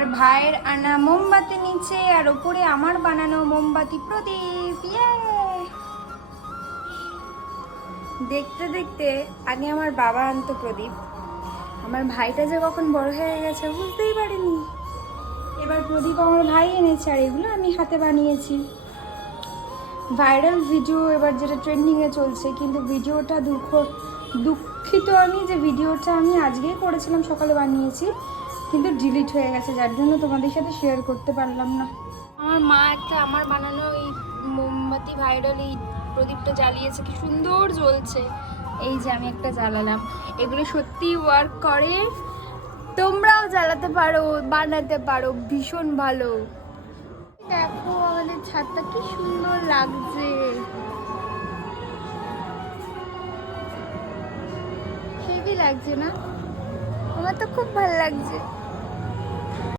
আমার ভাইয়ের আনা মোমবাতি নিচে, আর ওপরে আমার বানানো মোমবাতি প্রদীপ। দেখতে দেখতে আগে আমার বাবা আনতো প্রদীপ, আমার ভাইটা যে কখন বড় হয়ে গেছে বুঝতেই পারিনি। এবার প্রদীপ আমার ভাই এনেছে, আর এগুলো আমি হাতে বানিয়েছি। ভাইরাল ভিডিও এবার যেটা ট্রেন্ডিংয়ে চলছে, কিন্তু ভিডিওটা দুঃখিত আমি যে ভিডিওটা আমি আজকেই করেছিলাম, সকালে বানিয়েছি, কিন্তু ডিলিট হয়ে গেছে, যার জন্য তোমাদের সাথে শেয়ার করতে পারলাম না। আমার মা একটা আমার বানানো এই মোমবাতি ভাইরাল এই প্রদীপটা জ্বালিয়েছে, কি সুন্দর জ্বলছে। এই যে আমি একটা জ্বালালাম, এগুলো সত্যিই ওয়ার্ক করে, তোমরাও জ্বালাতে পারো, বানাতে পারো, ভীষণ ভালো। দেখো আমাদের ছাদটা কি সুন্দর লাগছে, হেভি লাগছে না? আমার তো খুব ভালো লাগছে।